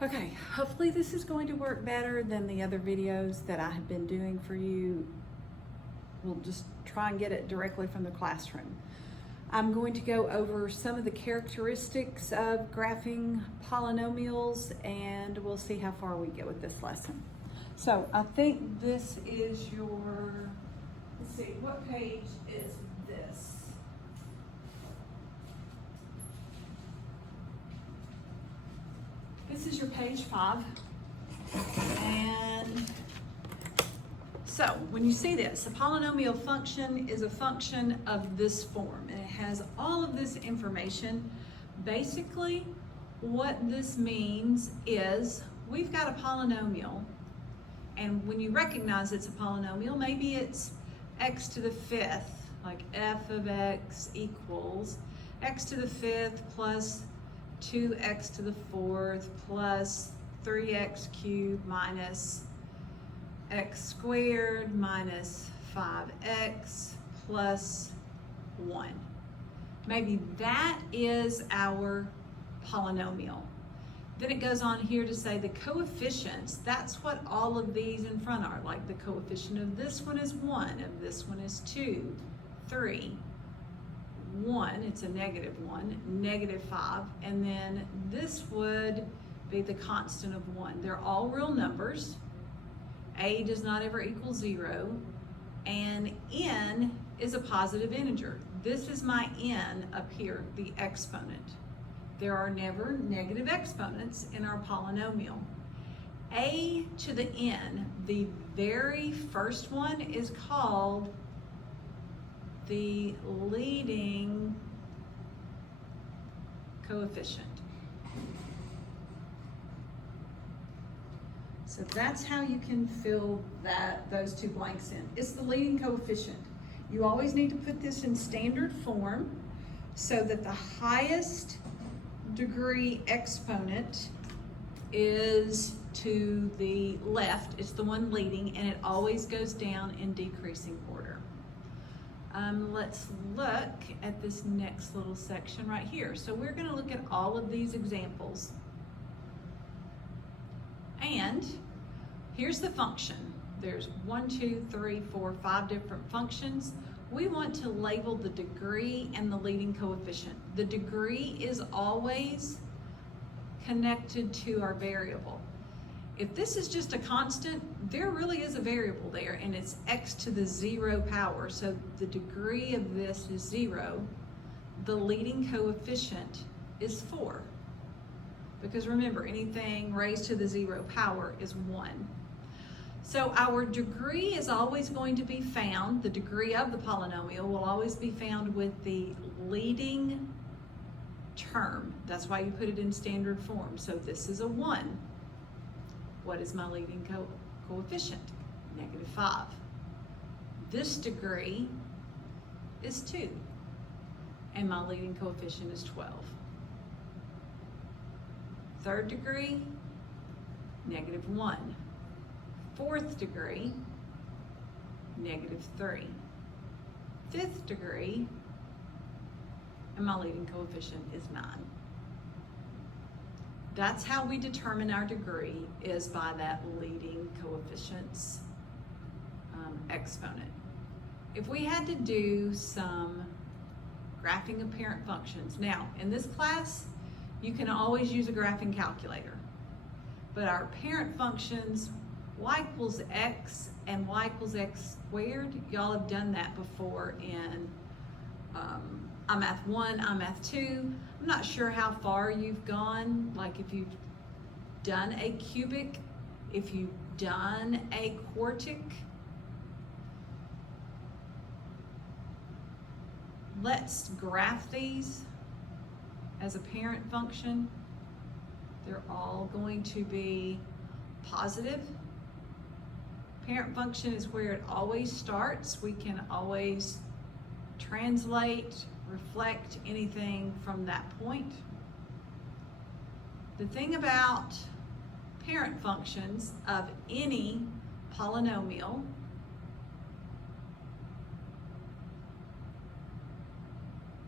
Okay, hopefully this is going to work better than the other videos that I have been doing for you. We'll just try and get it directly from the classroom. I'm going to go over some of the characteristics of graphing polynomials, and we'll see how far we get with this lesson. So I think this is your, let's see, what page is this? This is your page 5, and so when you see this, a polynomial function is a function of this form, and it has all of this information. Basically, what this means is we've got a polynomial, and when you recognize it's a polynomial, maybe it's x to the 5th, like f of x equals x to the 5th plus 2x to the 4th plus 3x cubed minus x squared minus 5x plus 1. Maybe that is our polynomial. Then it goes on here to say the coefficients, that's what all of these in front are. Like the coefficient of this one is 1, of this one is 2, 3, 1, it's a -1, -5, and then this would be the constant of 1. They're all real numbers. A does not ever equal 0, and n is a positive integer. This is my n up here, the exponent. There are never negative exponents in our polynomial. A to the n, the very first one, is called the leading coefficient. So that's how you can fill those two blanks in. It's the leading coefficient. You always need to put this in standard form so that the highest degree exponent is to the left. It's the one leading, and it always goes down in decreasing order. Let's look at this next little section right here. So we're going to look at all of these examples. And here's the function. There's 1, 2, 3, 4, 5 different functions. We want to label the degree and the leading coefficient. The degree is always connected to our variable. If this is just a constant, there really is a variable there, and it's x to the 0 power. So the degree of this is 0. The leading coefficient is 4. Because remember, anything raised to the 0 power is 1. So our degree is always going to be found, the degree of the polynomial will always be found with the leading term. That's why you put it in standard form. So this is a 1. What is my leading coefficient? -5. This degree is 2, and my leading coefficient is 12. Third degree, -1. Fourth degree, -3. Fifth degree, and my leading coefficient is 9. That's how we determine our degree, is by that leading coefficient's exponent. If we had to do some graphing of parent functions, now in this class, you can always use a graphing calculator, but our parent functions, y equals x and y equals x squared, y'all have done that before in iMath 1, iMath 2. I'm not sure how far you've gone, like if you've done a cubic, if you've done a quartic. Let's graph these as a parent function. They're all going to be positive. Parent function is where it always starts. We can always translate, reflect anything from that point. The thing about parent functions of any polynomial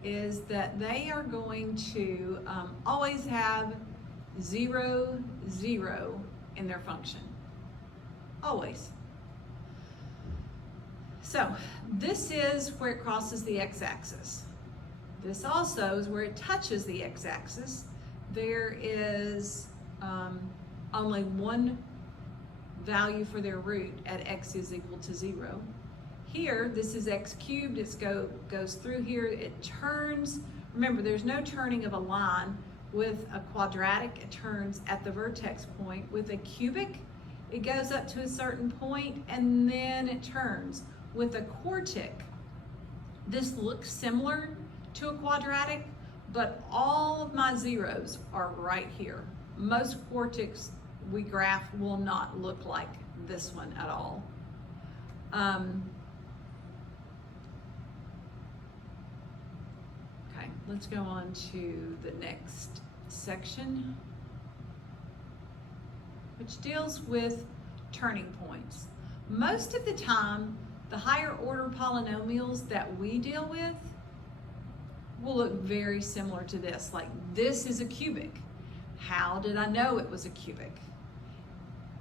is that they are going to always have 0, 0 in their function. Always. So this is where it crosses the x-axis. This also is where it touches the x-axis. There is only one value for their root at x is equal to 0. Here, this is x cubed. It goes through here. It turns. Remember, there's no turning of a line. With a quadratic, it turns at the vertex point. With a cubic, it goes up to a certain point and then it turns. With a quartic, this looks similar to a quadratic, but all of my zeros are right here. Most quartics we graph will not look like this one at all. Okay, let's go on to the next section, which deals with turning points. Most of the time, the higher order polynomials that we deal with will look very similar to this. Like this is a cubic. How did I know it was a cubic?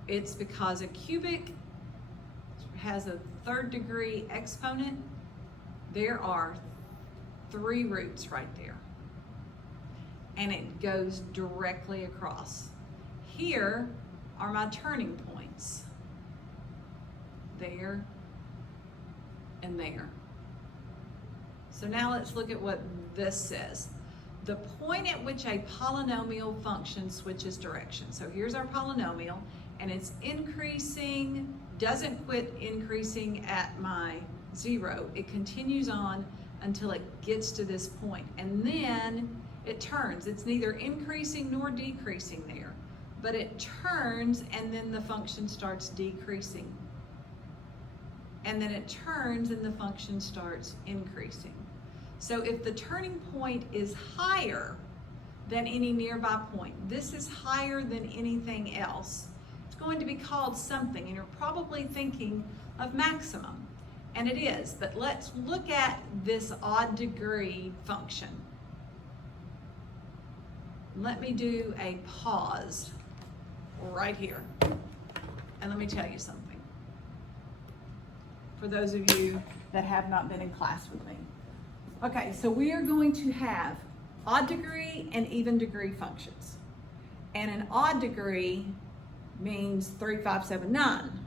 It's because a cubic has a third degree exponent. There are 3 roots right there. And it goes directly across. Here are my turning points. There and there. So now let's look at what this says. The point at which a polynomial function switches direction. So here's our polynomial, and it's increasing, doesn't quit increasing at my 0. It continues on until it gets to this point, and then it turns. It's neither increasing nor decreasing there, but it turns and then the function starts decreasing. And then it turns and the function starts increasing. So if the turning point is higher than any nearby point, this is higher than anything else, it's going to be called something, and you're probably thinking of maximum, and it is. But let's look at this odd degree function. Let me do a pause right here, and let me tell you something. For those of you that have not been in class with me. Okay, so we are going to have odd degree and even degree functions. And an odd degree means 3, 5, 7, 9,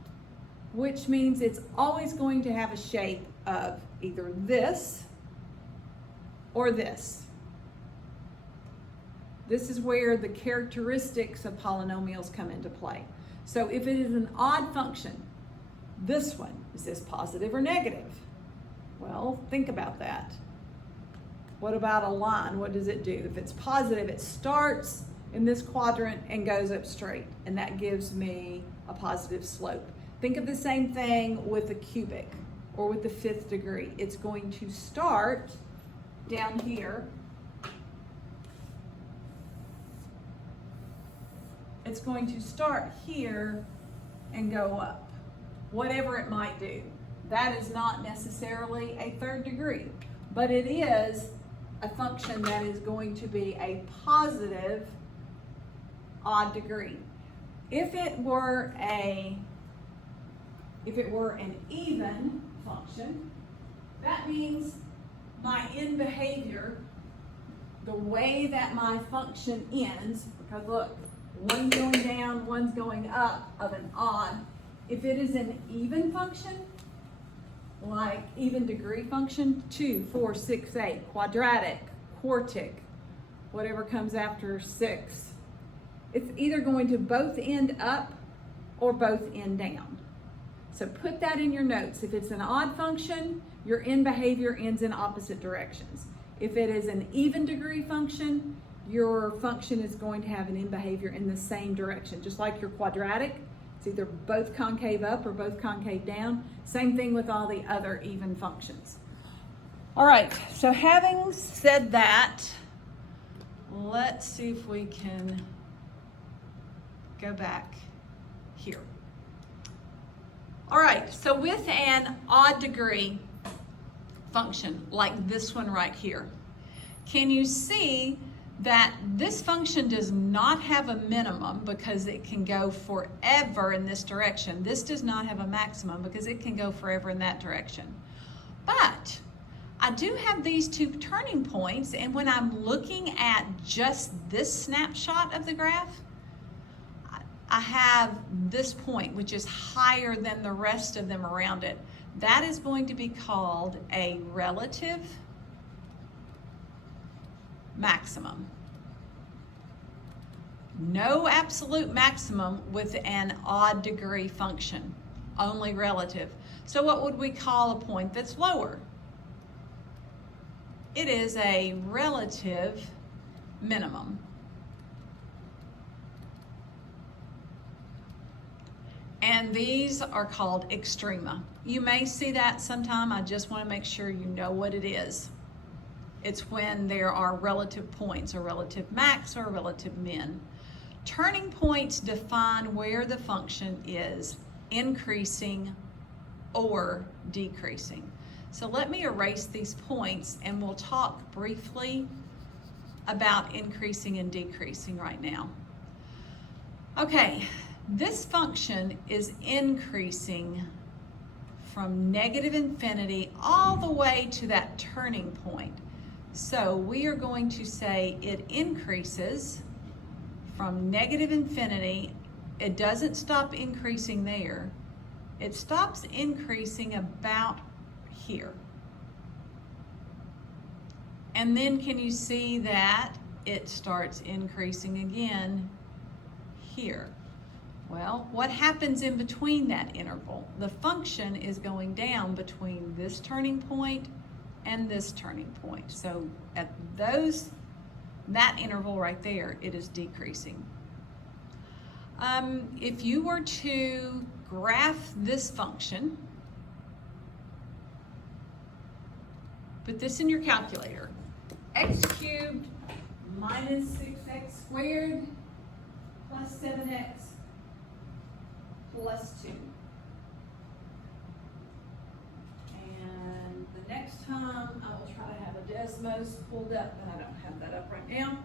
which means it's always going to have a shape of either this or this. This is where the characteristics of polynomials come into play. So if it is an odd function, this one, is this positive or negative? Well, think about that. What about a line? What does it do? If it's positive, it starts in this quadrant and goes up straight, and that gives me a positive slope. Think of the same thing with a cubic or with the 5th degree. It's going to start down here. It's going to start here and go up, whatever it might do. That is not necessarily a 3rd degree, but it is a function that is going to be a positive odd degree. If it were an even function, that means my end behavior, the way that my function ends, because look, one's going down, one's going up of an odd. If it is an even function, like even degree function, 2, 4, 6, 8, quadratic, quartic, whatever comes after 6, it's either going to both end up or both end down. So put that in your notes. If it's an odd function, your end behavior ends in opposite directions. If it is an even degree function, your function is going to have an end behavior in the same direction. Just like your quadratic, it's either both concave up or both concave down. Same thing with all the other even functions. All right, so having said that, let's see if we can go back here. All right, so with an odd degree function like this one right here, can you see that this function does not have a minimum because it can go forever in this direction. This does not have a maximum because it can go forever in that direction. But I do have these two turning points, and when I'm looking at just this snapshot of the graph, I have this point, which is higher than the rest of them around it. That is going to be called a relative maximum. No absolute maximum with an odd degree function, only relative. So what would we call a point that's lower? It is a relative minimum. And these are called extrema. You may see that sometime. I just want to make sure you know what it is. It's when there are relative points, or relative max or relative min. Turning points define where the function is increasing or decreasing. So let me erase these points and we'll talk briefly about increasing and decreasing right now. Okay, this function is increasing from negative infinity all the way to that turning point. So we are going to say it increases from negative infinity. It doesn't stop increasing there. It stops increasing about here. And then can you see that it starts increasing again here? Well, what happens in between that interval? The function is going down between this turning point and this turning point. So at that interval right there, it is decreasing. If you were to graph this function, put this in your calculator. X cubed minus 6x squared plus 7x plus 2. And the next time I will try to have a Desmos pulled up, but I don't have that up right now.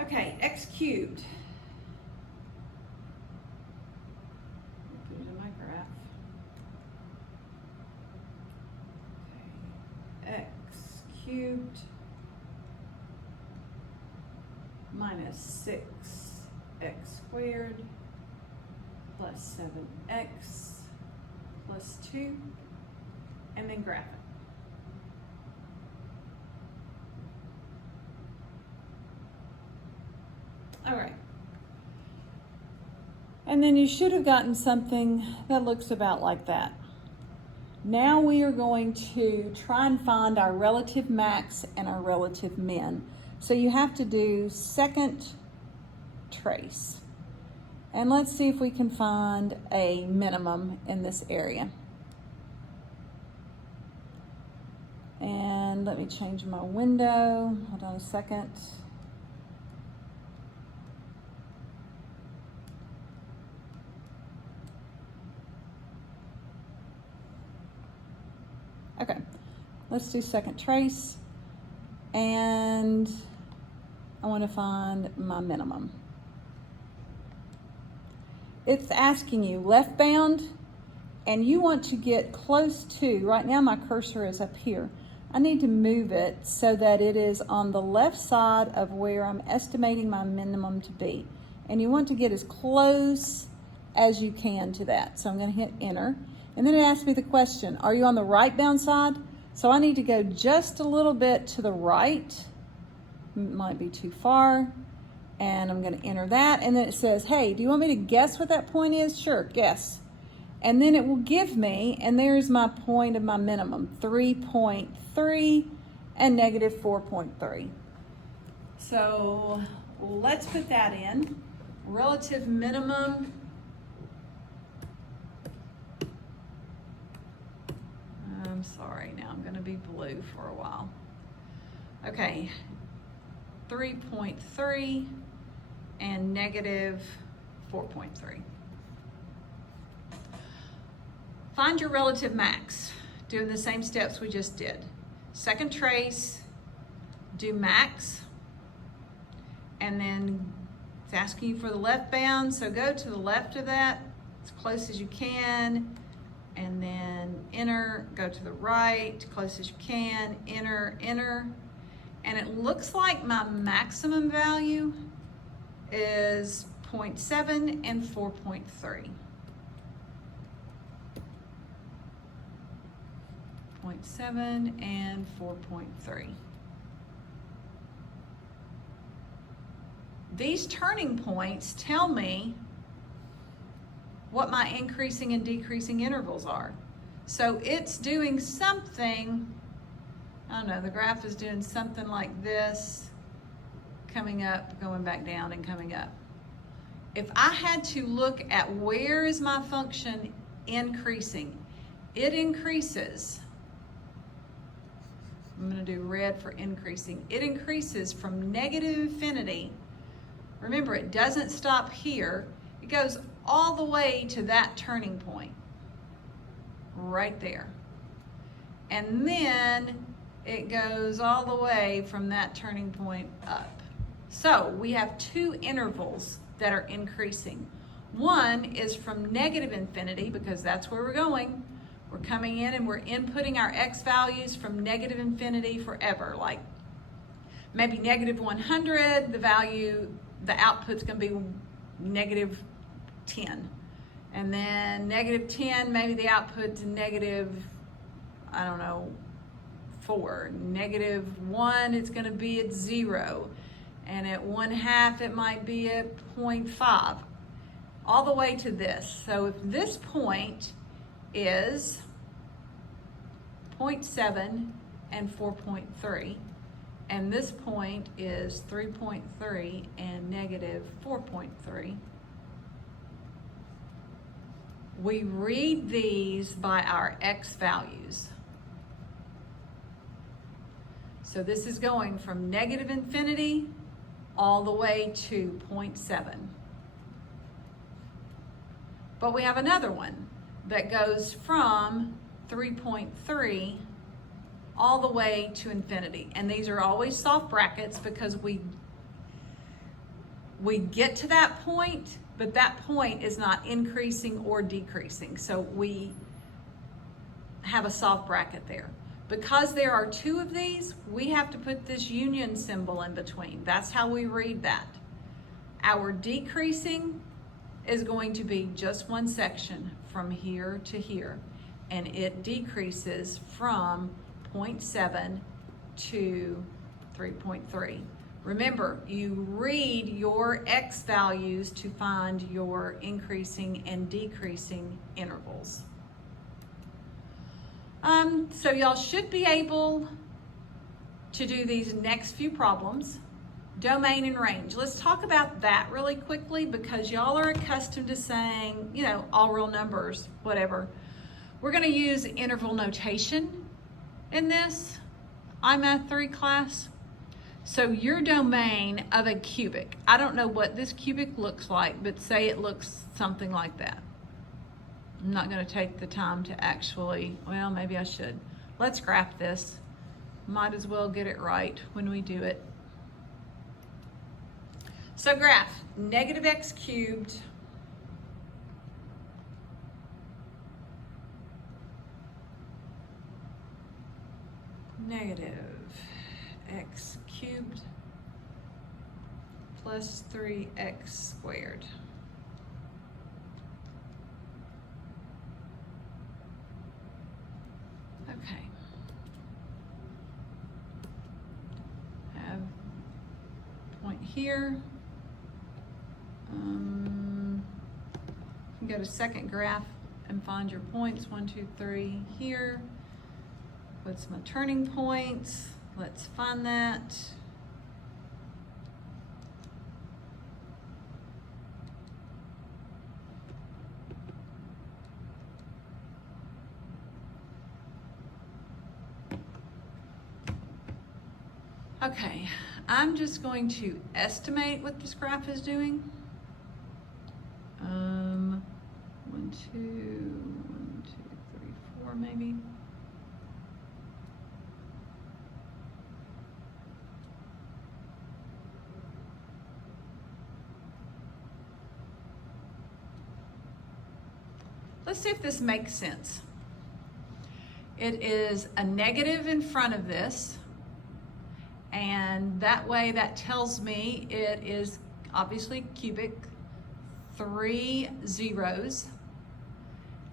Okay, x cubed. Put it in my graph. Okay, x cubed minus 6x squared plus 7x plus 2, and then graph it. All right. And then you should have gotten something that looks about like that. Now we are going to try and find our relative max and our relative min. So you have to do second trace. And let's see if we can find a minimum in this area. And let me change my window. Hold on a second. Okay, let's do second trace. And I want to find my minimum. It's asking you left bound, and you want to get close to, right now my cursor is up here. I need to move it so that it is on the left side of where I'm estimating my minimum to be. And you want to get as close as you can to that. So I'm going to hit enter. And then it asks me the question, are you on the right bound side? So I need to go just a little bit to the right. It might be too far. And I'm going to enter that. And then it says, hey, do you want me to guess what that point is? Sure, guess. And then it will give me, and there's my point of my minimum, 3.3 and negative 4.3. So let's put that in. Relative minimum. I'm sorry, now I'm going to be blue for a while. Okay, 3.3 and negative 4.3. Find your relative max, doing the same steps we just did. Second trace, do max, and then it's asking you for the left bound, so go to the left of that as close as you can, and then enter, go to the right, close as you can, enter, enter. And it looks like my maximum value is 0.7 and 4.3. 0.7 and 4.3. These turning points tell me what my increasing and decreasing intervals are. So it's doing something, I don't know, the graph is doing something like this, coming up, going back down, and coming up. If I had to look at where is my function increasing, it increases. I'm going to do red for increasing. It increases from negative infinity. Remember, it doesn't stop here. It goes all the way to that turning point, right there. And then it goes all the way from that turning point up. So we have two intervals that are increasing. One is from negative infinity, because that's where we're going. We're coming in and we're inputting our x values from negative infinity forever. Like maybe negative 100, the value, the output's going to be negative 10. And then negative 10, maybe the output's negative, I don't know, 4. Negative 1, it's going to be at 0. And at 1/2, it might be at 0.5. All the way to this. So if this point is 0.7 and 4.3, and this point is 3.3 and negative 4.3, we read these by our x values. So this is going from negative infinity all the way to 0.7. But we have another one that goes from 3.3 all the way to infinity. And these are always soft brackets because we get to that point, but that point is not increasing or decreasing. So we have a soft bracket there. Because there are two of these, we have to put this union symbol in between. That's how we read that. Our decreasing is going to be just one section from here to here, and it decreases from 0.7 to 3.3. Remember, you read your x values to find your increasing and decreasing intervals. So y'all should be able to do these next few problems. Domain and range. Let's talk about that really quickly because y'all are accustomed to saying, you know, all real numbers, whatever. We're going to use interval notation in this iMath 3 class. So your domain of a cubic, I don't know what this cubic looks like, but say it looks something like that. I'm not going to take the time to actually, well, maybe I should. Let's graph this. Might as well get it right when we do it. So graph, negative x cubed negative x cubed plus 3x squared. Okay. Have point here. You can go to second graph and find your points. 1, 2, 3 here. What's my turning points? Let's find that. Okay, I'm just going to estimate what this graph is doing. 1, 2, 1, 2, 3, 4 maybe. let's see if this makes sense. It is a negative in front of this, and that way that tells me it is obviously cubic, 3 zeros,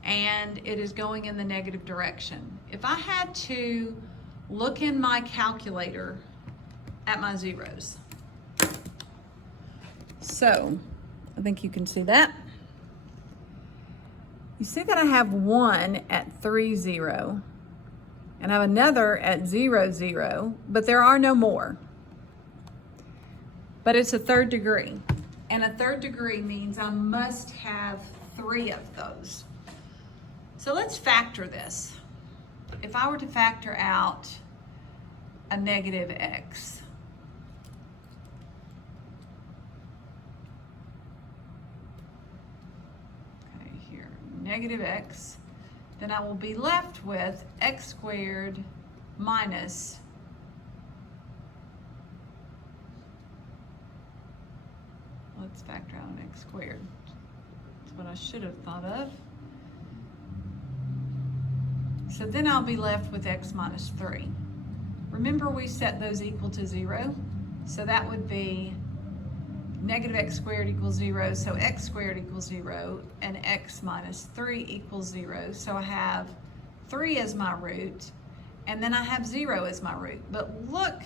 and it is going in the negative direction. If I had to look in my calculator at my zeros, so I think you can see that. You see that I have 1 at 3, 0, and I have another at 0, 0, but there are no more. But it's a third degree, and a third degree means I must have 3 of those. So let's factor this. If I were to factor out a negative x, okay, here, negative x, then I will be left with x squared minus let's factor out an x squared. That's what I should have thought of. So then I'll be left with x minus 3. Remember, we set those equal to 0. So that would be negative x squared equals 0. So x squared equals 0, and x minus 3 equals 0. So I have 3 as my root, and then I have 0 as my root. But look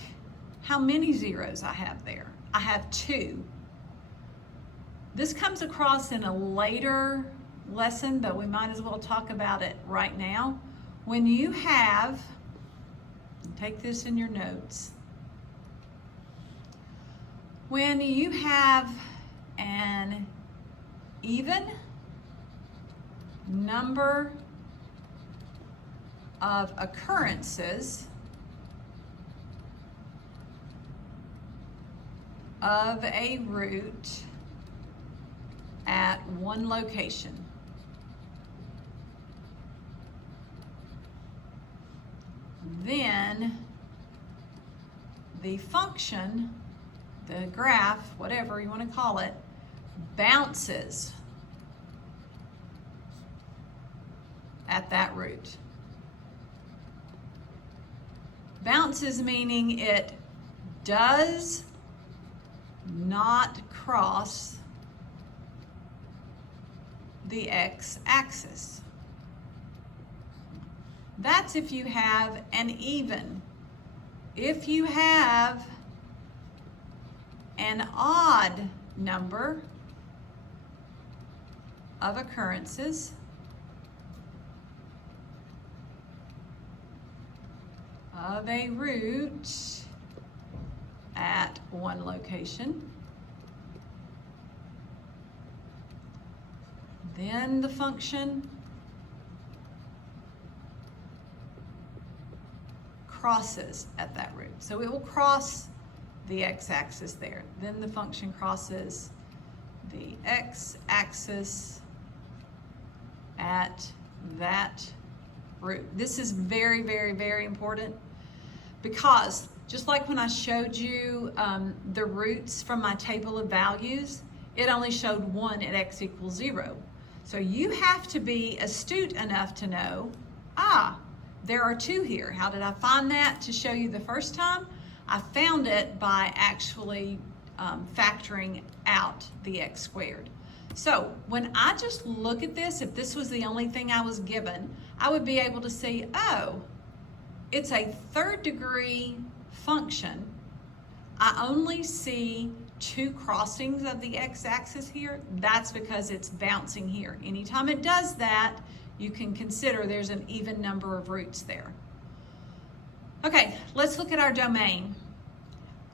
how many zeros I have there. I have 2. This comes across in a later lesson, but we might as well talk about it right now. When you have, take this in your notes, when you have an even number of occurrences of a root at one location, then the function, the graph, whatever you want to call it, bounces at that root. Bounces meaning it does not cross the x-axis. That's if you have an even. If you have an odd number of occurrences of a root at one location, then the function crosses at that root. So it will cross the x-axis there. Then the function crosses the x-axis at that root. This is very, very, very important because just like when I showed you the roots from my table of values, it only showed 1 at x equals 0. So you have to be astute enough to know, there are 2 here. How did I find that to show you the first time? I found it by actually factoring out the x squared. So when I just look at this, if this was the only thing I was given, I would be able to see, oh, it's a third degree function. I only see 2 crossings of the x-axis here. That's because it's bouncing here. Anytime it does that, you can consider there's an even number of roots there. Okay, let's look at our domain.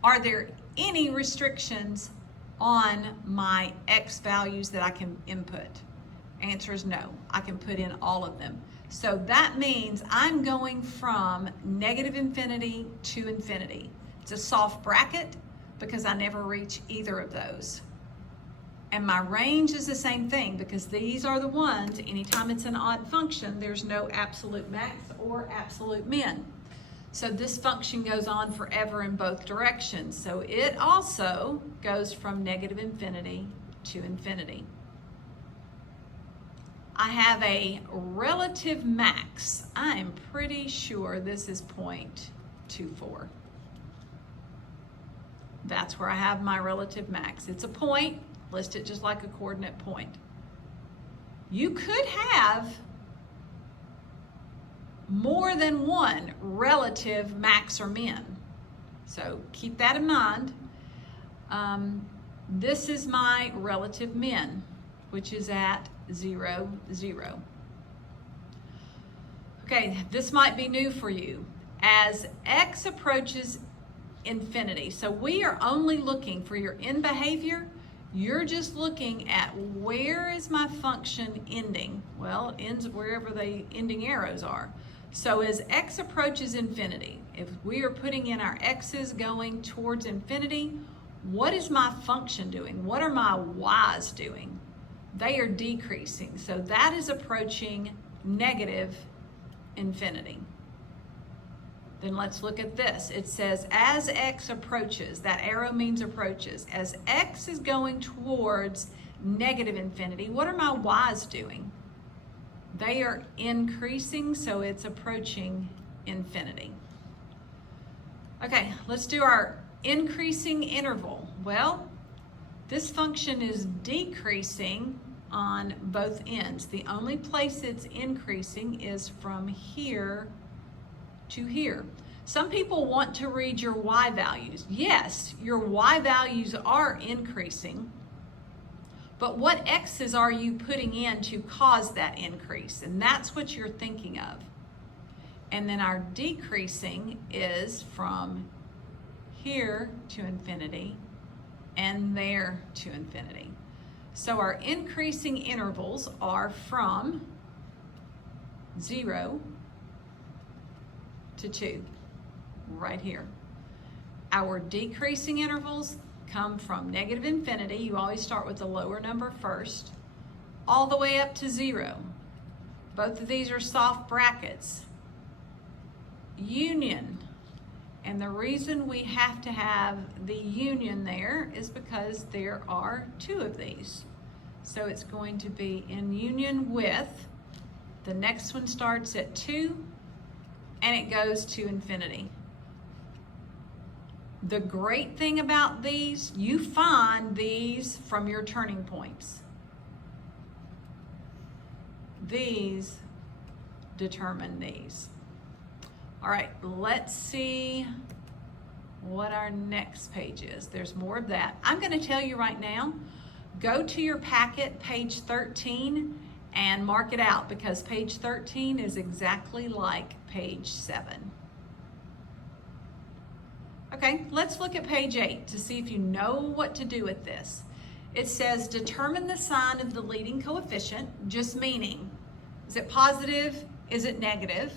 Are there any restrictions on my x values that I can input? Answer is no. I can put in all of them. So that means I'm going from negative infinity to infinity. It's a soft bracket because I never reach either of those. And my range is the same thing because these are the ones, anytime it's an odd function, there's no absolute max or absolute min. So this function goes on forever in both directions. So it also goes from negative infinity to infinity. I have a relative max. I am pretty sure this is 0.24. That's where I have my relative max. It's a point, list it just like a coordinate point. You could have more than one relative max or min. So keep that in mind. This is my relative min, which is at 0, 0. Okay, this might be new for you. As x approaches infinity, so we are only looking for your end behavior. You're just looking at where is my function ending? Well, it ends wherever the ending arrows are. So as x approaches infinity, if we are putting in our x's going towards infinity, what is my function doing? What are my y's doing? They are decreasing. So that is approaching negative infinity. Then let's look at this. It says as x approaches, that arrow means approaches. As x is going towards negative infinity, what are my y's doing? They are increasing, so it's approaching infinity. Okay, let's do our increasing interval. Well, this function is decreasing on both ends. The only place it's increasing is from here to here. Some people want to read your y values. Yes, your y values are increasing, but what x's are you putting in to cause that increase? And that's what you're thinking of. And then our decreasing is from here to infinity and there to infinity. So our increasing intervals are from 0 to 2, right here. Our decreasing intervals come from negative infinity. You always start with the lower number first, all the way up to 0. Both of these are soft brackets. Union. And the reason we have to have the union there is because there are 2 of these. So it's going to be in union with, the next one starts at 2 and it goes to infinity. The great thing about these, you find these from your turning points. These determine these. All right, let's see what our next page is. There's more of that. I'm going to tell you right now, go to your packet, page 13, and mark it out because page 13 is exactly like page 7. Okay, let's look at page 8 to see if you know what to do with this. It says determine the sign of the leading coefficient, just meaning, is it positive, is it negative?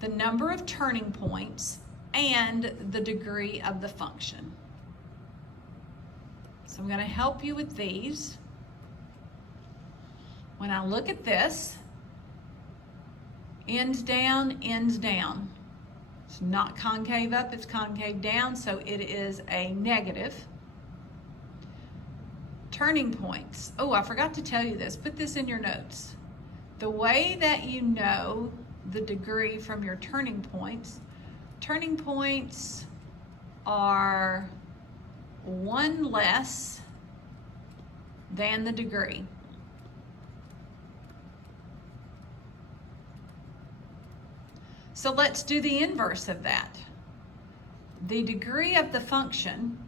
The number of turning points, and the degree of the function. So I'm going to help you with these. When I look at this, end down, ends down. It's not concave up, it's concave down, so it is a negative. Turning points. Oh, I forgot to tell you this. Put this in your notes. The way that you know the degree from your turning points are 1 less than the degree. So let's do the inverse of that. The degree of the function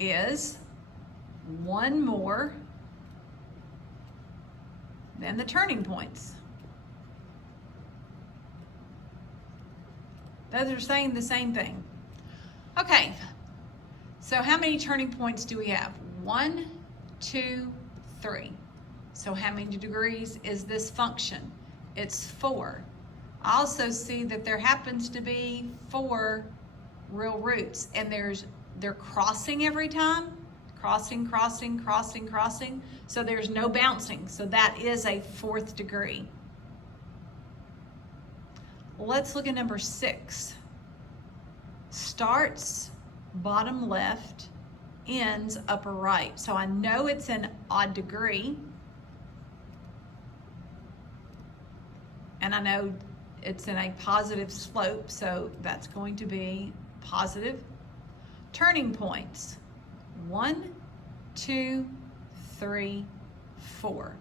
is 1 more than the turning points. Those are saying the same thing. Okay, so how many turning points do we have? 1, 2, 3. So how many degrees is this function? It's 4. I also see that there happens to be 4 real roots, and they're crossing every time. Crossing, crossing, crossing, crossing. So there's no bouncing. So that is a 4th degree. Let's look at number 6. Starts bottom left, ends upper right. So I know it's an odd degree, and I know it's in a positive slope, so that's going to be positive. Turning points, 1, 2, 3, 4.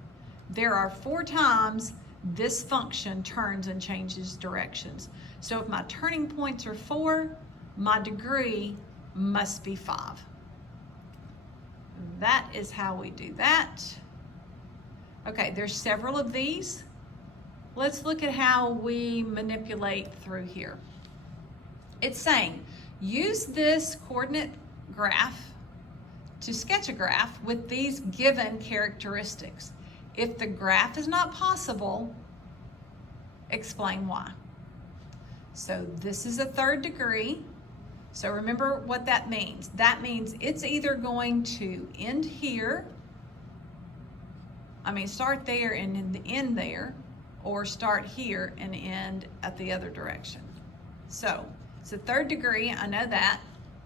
There are 4 times this function turns and changes directions. So if my turning points are 4, my degree must be 5. That is how we do that. Okay, there's several of these. Let's look at how we manipulate through here. It's saying, use this coordinate graph to sketch a graph with these given characteristics. If the graph is not possible, explain why. So this is a 3rd degree. So remember what that means. That means it's either going to end here, start there and end there, or start here and end at the other direction. So it's a 3rd degree, I know that.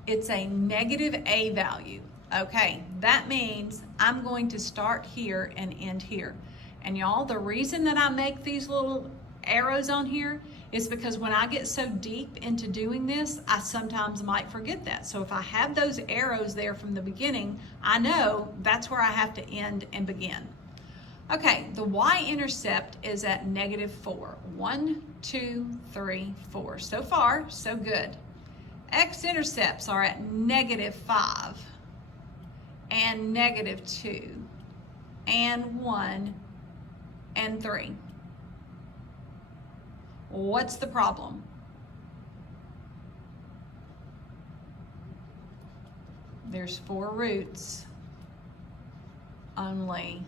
It's a negative a value. Okay, that means I'm going to start here and end here. And y'all, the reason that I make these little arrows on here is because when I get so deep into doing this, I sometimes might forget that. So if I have those arrows there from the beginning, I know that's where I have to end and begin. Okay, the y-intercept is at -4. 1, 2, 3, 4. So far, so good. X-intercepts are at -5 and -2 and 1 and 3. What's the problem? There's 4 roots, only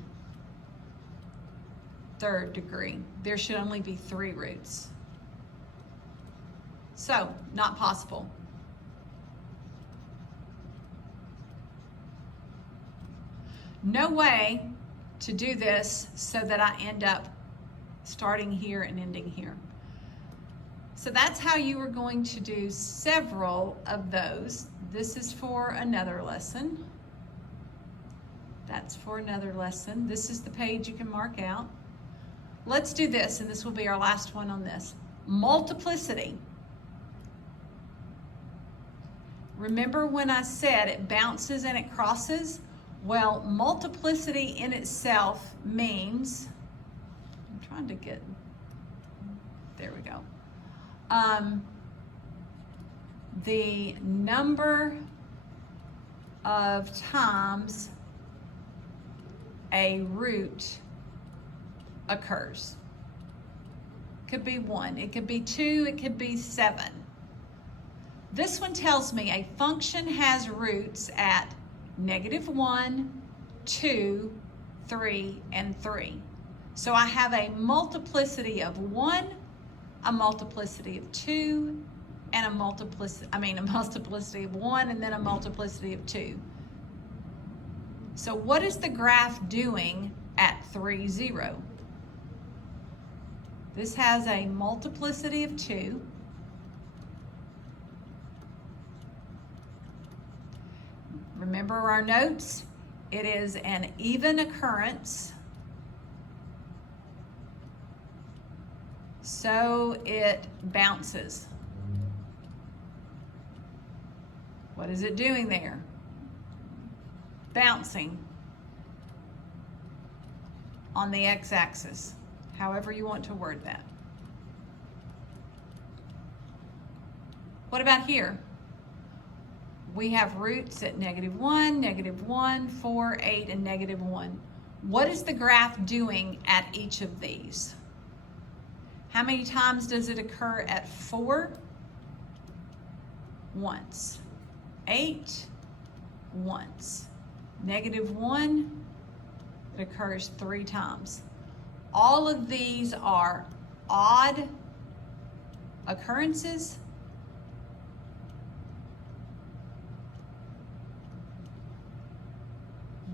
3rd degree. There should only be 3 roots. So, not possible. No way to do this so that I end up starting here and ending here. So that's how you are going to do several of those. This is for another lesson. That's for another lesson. This is the page you can mark out. Let's do this, and this will be our last one on this. Multiplicity. Remember when I said it bounces and it crosses? Well, multiplicity in itself means, I'm trying to get, there we go. The number of times a root occurs. Could be 1, it could be 2, it could be 7. This one tells me a function has roots at -1, 2, 3, and 3. So I have a multiplicity of 1, a multiplicity of 2, and a multiplicity of 1, and then a multiplicity of 2. So what is the graph doing at 3, 0? This has a multiplicity of 2. Remember our notes? It is an even occurrence, so it bounces. What is it doing there? Bouncing on the x-axis, however you want to word that. What about here? We have roots at -1, -1, 4, 8, and -1. What is the graph doing at each of these? How many times does it occur at 4? Once. 8? Once. -1, it occurs 3 times. All of these are odd occurrences.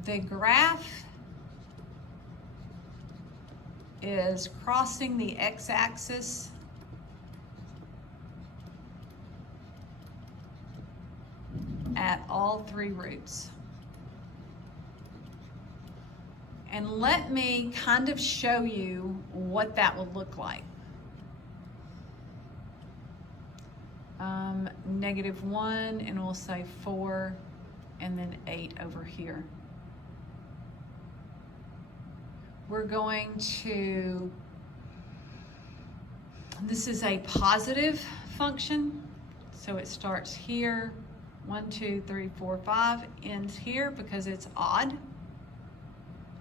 The graph is crossing the x-axis at all three roots. And let me kind of show you what that would look like. -1, and we'll say 4, and then 8 over here. We're going to, this is a positive function, so it starts here, 1, 2, 3, 4, 5, ends here because it's odd.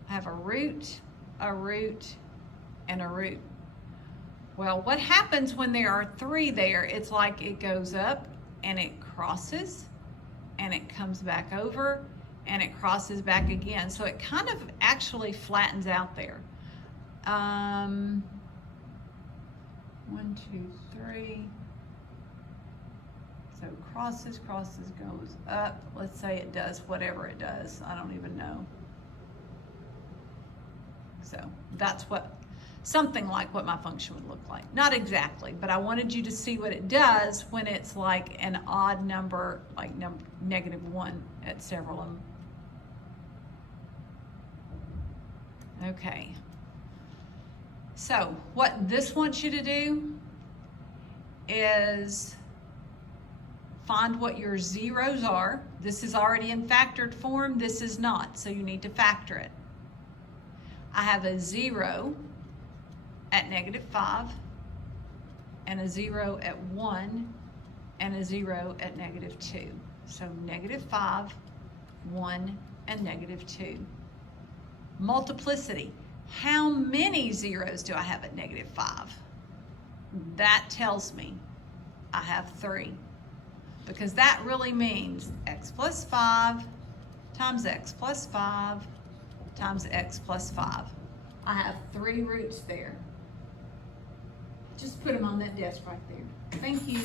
I have a root, and a root. Well, what happens when there are 3 there? It's like it goes up and it crosses and it comes back over and it crosses back again. So it kind of actually flattens out there. 1, 2, 3. So crosses, goes up. Let's say it does whatever it does. I don't even know. So that's what, something like what my function would look like. Not exactly, but I wanted you to see what it does when it's like an odd number, like -1 at several of them. Okay. So what this wants you to do is find what your zeros are. This is already in factored form. This is not, so you need to factor it. I have a 0 at -5, and a 0 at 1, and a 0 at -2. So -5, 1, and -2. Multiplicity. How many zeros do I have at -5? That tells me I have 3. Because that really means x plus 5 times x plus 5 times x plus 5. I have 3 roots there. Just put them on that desk right there. Thank you.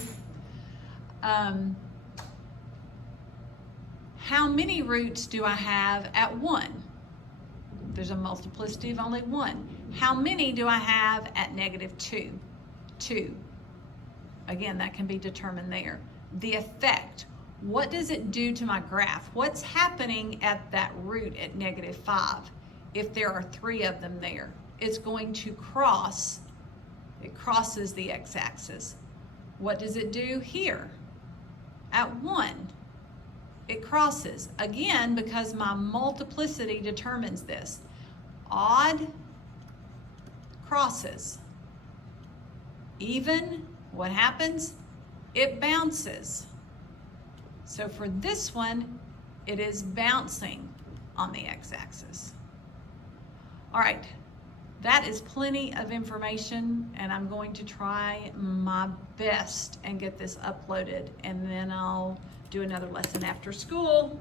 How many roots do I have at 1? There's a multiplicity of only 1. How many do I have at -2? 2. Again, that can be determined there. The effect. What does it do to my graph? What's happening at that root at -5? If there are 3 of them there, it's going to cross. It crosses the x-axis. What does it do here? At 1, it crosses. Again, because my multiplicity determines this. Odd crosses. Even, what happens? It bounces. So for this one, it is bouncing on the x-axis. All right, that is plenty of information, and I'm going to try my best and get this uploaded, and then I'll do another lesson after school.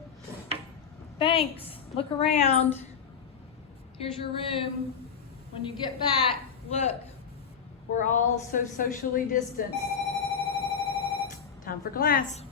Thanks. Look around. Here's your room. When you get back, look, we're all so socially distanced. Time for class.